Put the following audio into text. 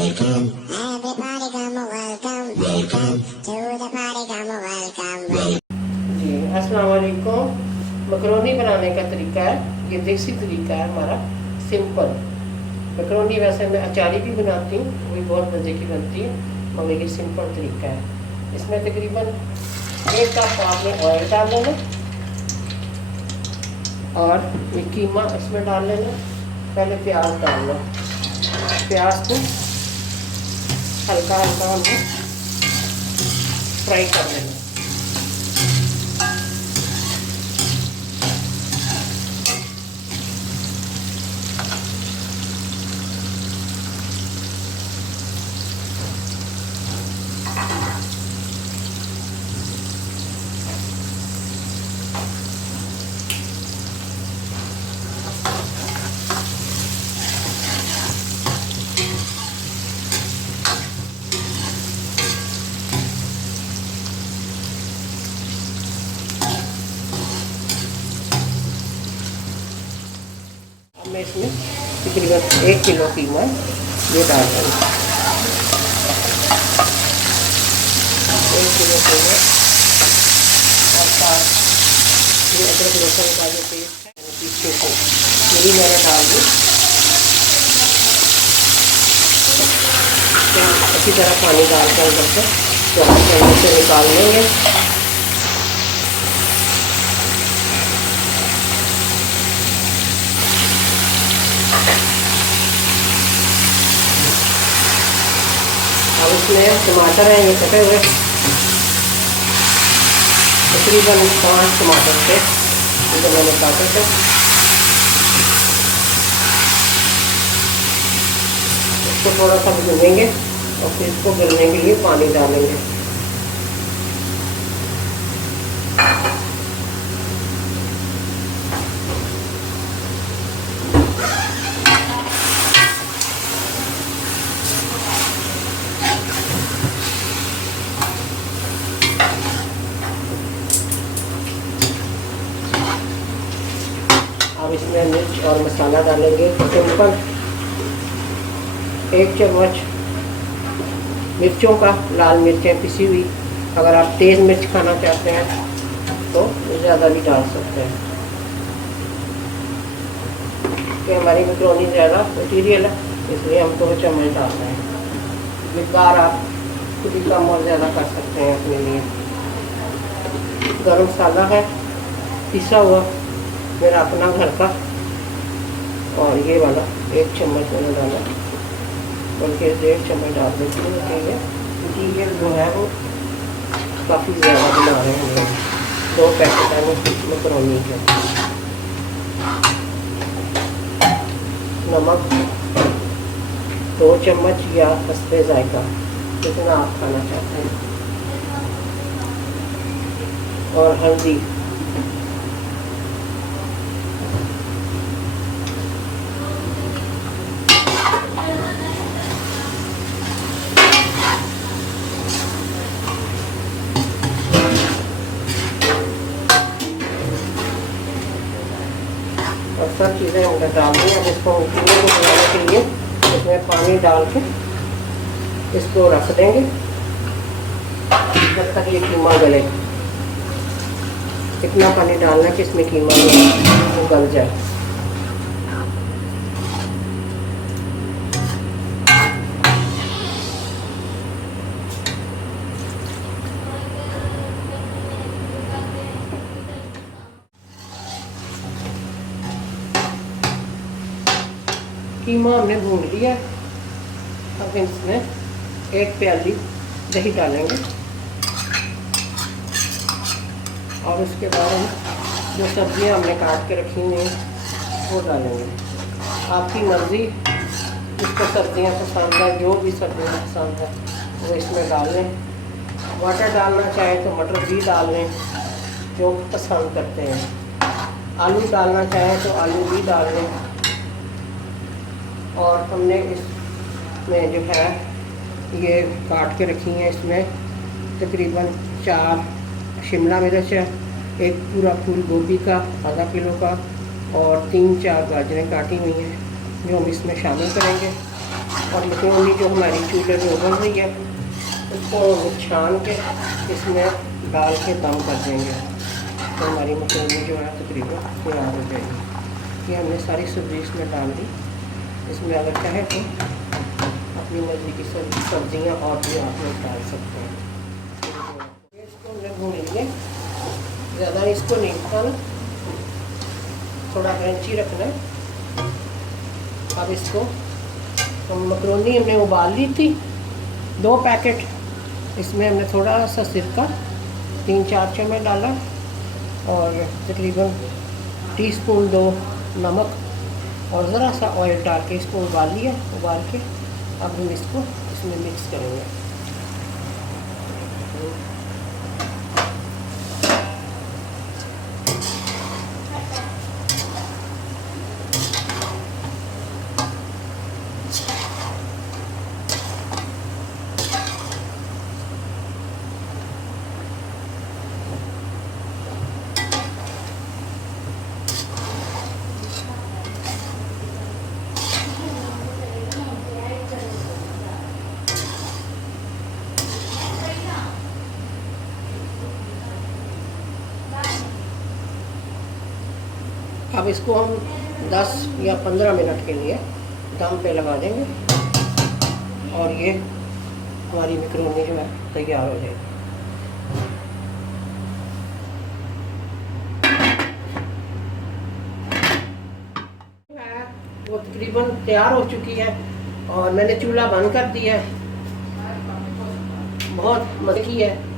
जी अस्सलाम वालेकुम। मैक्रोनी बनाने का तरीका है, ये देसी तरीका है हमारा, सिंपल। मैक्रोनी वैसे मैं अचारी भी बनाती हूँ, वो भी बहुत मज़े की बनती है, मगर ये सिंपल तरीका है। इसमें तकरीबन 1 कप आपने ऑयल डाल लेना और ये कीमा इसमें डाल लेना। पहले प्याज डालना, प्याज को हल्का हल्का हमें फ्राई कर लेना। मैं इसमें तकरीबन 1 किलो कीमा ये डाल दूँगी। 1 किलो कीमा और साथ ये अदरक लहसुन का जो पेस्ट है पीछे को यही मैंने डाल दी। तो अच्छी तरह पानी डाल कर अंदर से तो हम से निकाल लेंगे। अब इसमें टमाटर हैं ये कटे हुए, तकरीबन 5 टमाटर थे जो मैंने काटे थे। इसको थोड़ा सा भूनेंगे और फिर इसको गलने के लिए पानी डालेंगे। अब इसमें मिर्च और मसाला डालेंगे। सिंपल 1 चम्मच मिर्चों का, लाल मिर्चें पिसी हुई। अगर आप तेज़ मिर्च खाना चाहते हैं तो ज़्यादा भी डाल सकते हैं, कि हमारी मैक्रोनी ज़्यादा मटीरियल है इसलिए हम 2 चम्मच डाल रहे हैं। मिकदार आप खुद ही कम और ज़्यादा कर सकते हैं अपने लिए। गरम मसाला है पिसा हुआ मेरा अपना घर का, और ये वाला 1 चम्मच मैंने डाला, बल्कि 1.5 चम्मच डाल देती हूँ क्योंकि ये जो है वो काफ़ी ज़्यादा बना रहे हैं। 2 पैकेट है मैक्रोनी के। नमक 2 चम्मच या हस्बे जायका जितना आप खाना चाहते हैं, और हल्दी और सब चीज़ें हमने डाल दी। अब इसको कीमे को बनाने के लिए इसमें पानी डाल के इसको रख देंगे जब तक ये कीमा गले। इतना पानी डालना है कि इसमें कीमा गल जाए। कीमा हमने भून लिया। अब इसमें 1 प्याली दही डालेंगे और उसके बाद हम जो सब्जियां हमने काट के रखी हुई हैं वो डालेंगे। आपकी मर्ज़ी, जिसको सब्जियां पसंद है, जो भी सब्जियां पसंद है वो इसमें डाल लें। मटर डालना चाहे तो मटर भी डाल लें, जो पसंद करते हैं। आलू डालना चाहे तो आलू भी डाल लें। और हमने इसमें जो है ये काट के रखी हैं, इसमें तकरीबन 4 शिमला मिर्च है, 1 पूरा फूल गोभी का आधा किलो का, और 3-4 गाजरें काटी हुई हैं जो हम इसमें शामिल करेंगे। और मकरोनी जो हमारी चूल्हे में उबल रही है उसको छान के इसमें डाल के दम कर देंगे, तो हमारी मकरोनी जो है तकरीबन तैयार हो जाएगी। ये हमने सारी सब्ज़ी इसमें डाल दी। इसमें अगर चाहे तो अपनी मर्ज़ी की सब्जियाँ और भी आप लोग डाल सकते हैं। इसको हमने भून लिए, ज़्यादा इसको नहीं खाना, थोड़ा क्रंची रखना है। अब इसको मकरोनी हमने उबाल ली थी 2 पैकेट, इसमें हमने थोड़ा सा सिरका 3-4 चम्मच डाला और तकरीबन टीस्पून 2 नमक और ज़रा सा ऑयल डाल के इसको उबाल लिया। उबाल के अब हम इसको इसमें मिक्स करेंगे। अब इसको हम 10 या 15 मिनट के लिए दम पे लगा देंगे और ये हमारी मैक्रोनी जो है तैयार हो जाएगी। वो तकरीबन तैयार हो चुकी है और मैंने चूल्हा बंद कर दिया है। बहुत मज़े की है।